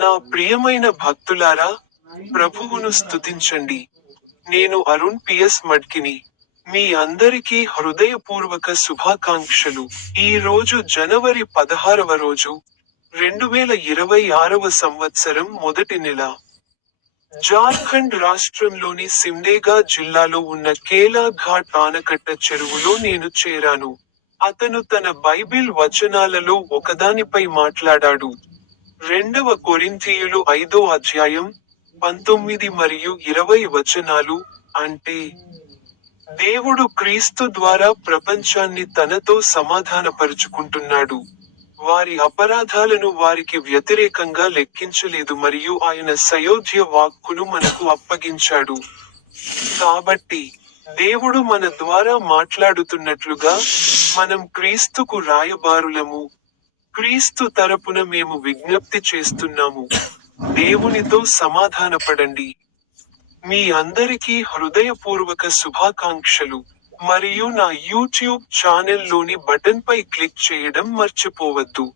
నా ప్రియమైన భక్తులారా ప్రభువును స్తుతించండి. నేను అరుణ్ పిఎస్ మడ్కిని. మీ అందరికీ హృదయపూర్వక శుభాకాంక్షలు. ఈ రోజు జనవరి పదహారవ రోజు రెండు వేల ఇరవై ఆరవ సంవత్సరం మొదటి నెల. జార్ఖండ్ రాష్ట్రంలోని సిమ్డేగా జిల్లాలో ఉన్న కేలా ఘాట్ ఆనకట్ట చెరువులో నేను చేరాను. అతను తన బైబిల్ వచనాలలో ఒకదానిపై మాట్లాడాడు. రెండవ కొరింథీయులు ఐదో అధ్యాయం పంతొమ్మిది మరియు ఇరవై వచనాలు అంటే దేవుడు క్రీస్తు ద్వారా ప్రపంచాన్ని తనతో సమాధానపరుచుకుంటున్నాడు. వారి అపరాధాలను వారికి వ్యతిరేకంగా లెక్కించలేదు మరియు ఆయన సయోధ్య వాక్కును మనకు అప్పగించాడు. కాబట్టి దేవుడు మన ద్వారా మాట్లాడుతున్నట్లుగా మనం క్రీస్తుకు రాయబారులము. క్రీస్తు తరపున మేము విజ్ఞప్తి చేస్తున్నాము. దేవునితో సమాధానపడండి. మీ అందరికీ హృదయపూర్వక శుభాకాంక్షలు. మరియు నా యూట్యూబ్ ఛానల్లోని బటన్పై క్లిక్ చేయడం మర్చిపోవద్దు.